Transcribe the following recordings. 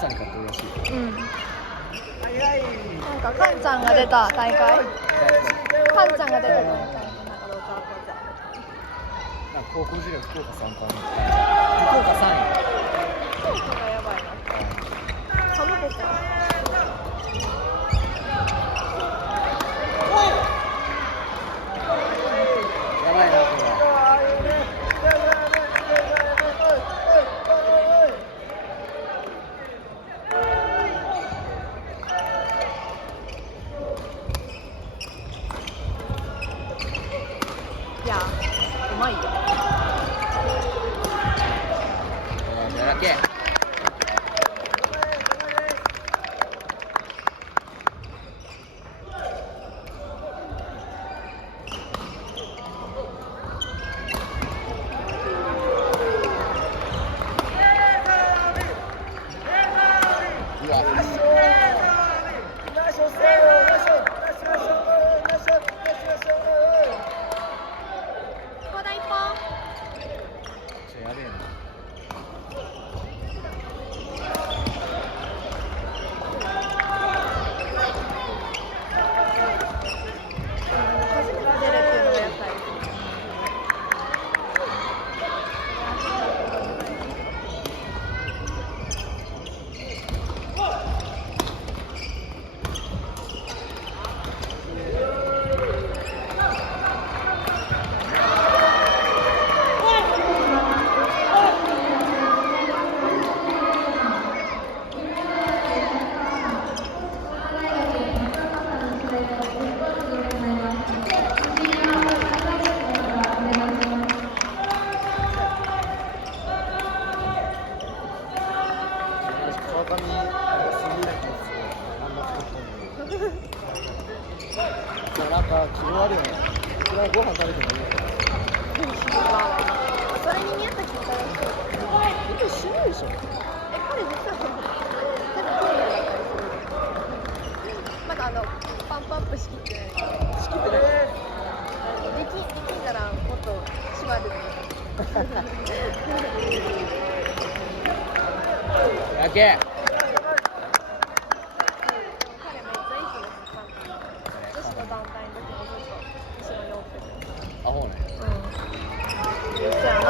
さんに買ってるらしい。なんかカンちゃんが出た大会、カンちゃんが出た大会なんかどうかなんか高校時代福岡3冠福岡3位。福岡がやばいな。その子か。やばいなこれ。いや、うまいよ。やらけ。うわ。こだ一本。やべえな。初めて出るっていうのがやっぱり。川上すぎなきゃあんま作ったのに。なんか気分悪いよね。これはご飯食べてもいいのかな。それに見合った気がする。死ぬでしょ。彼実はただトイレだったりする。まだパンプアップしきってない。仕切ってない。できんだらもっと縛る。やけ。彼めっちゃいい人です。女子の団体の時もずっと後ろにおってて。アホね。一緒やな。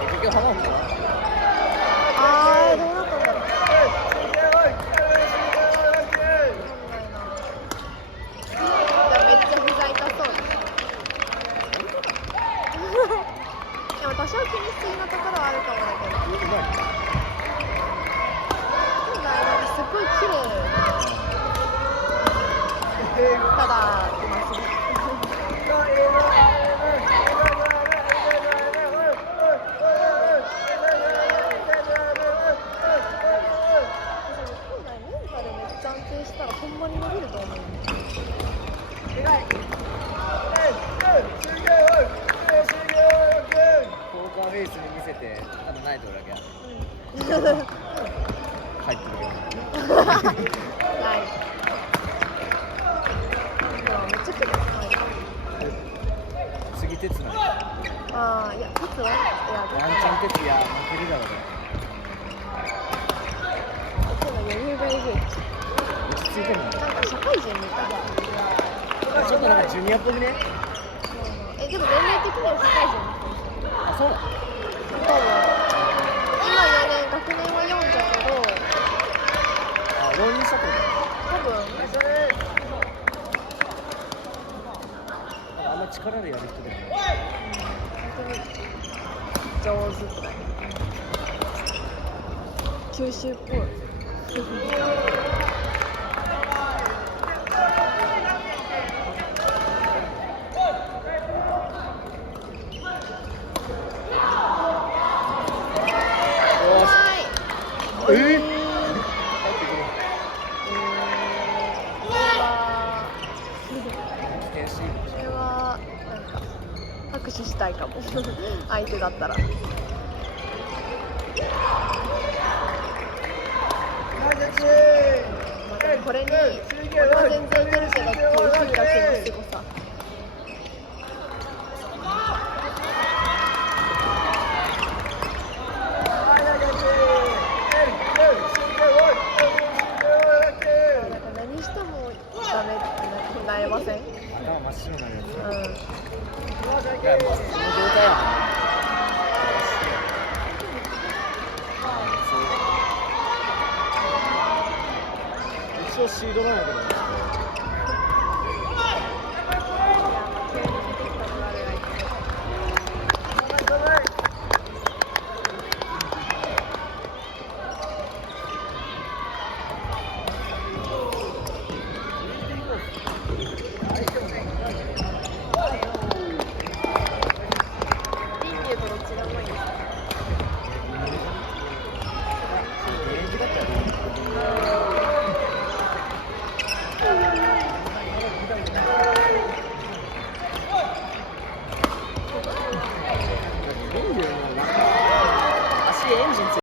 結局浜本。どうなったんだろう。めっちゃ膝痛そうです。でも多少気にしすぎなところはあるかもだけど。今の間にすっごい綺麗。ただ今すぐ。安定したらほんまに伸びると思う。ポーカーフェイスに見せてただないとこだけ入ってるけど。ない。めっちゃ綺麗。次鉄なの。ああ、いや、鉄は？いや、ワンチャン鉄や負けるだろうね。鉄の余裕がえぐい。落ち着いてるの。なんか社会人みたい。ちょっとなんかジュニアっぽくね。でも年齢的には社会人。あ、そうなの。多分。今4年、学年は4じゃけど。あ、浪人したってこと。多分。あんま力でやる人でもない。本当に上手って感じ。九州っぽい。入ってくる。これはなんか握手したいかも相手だったら。一応シードなんやけどね。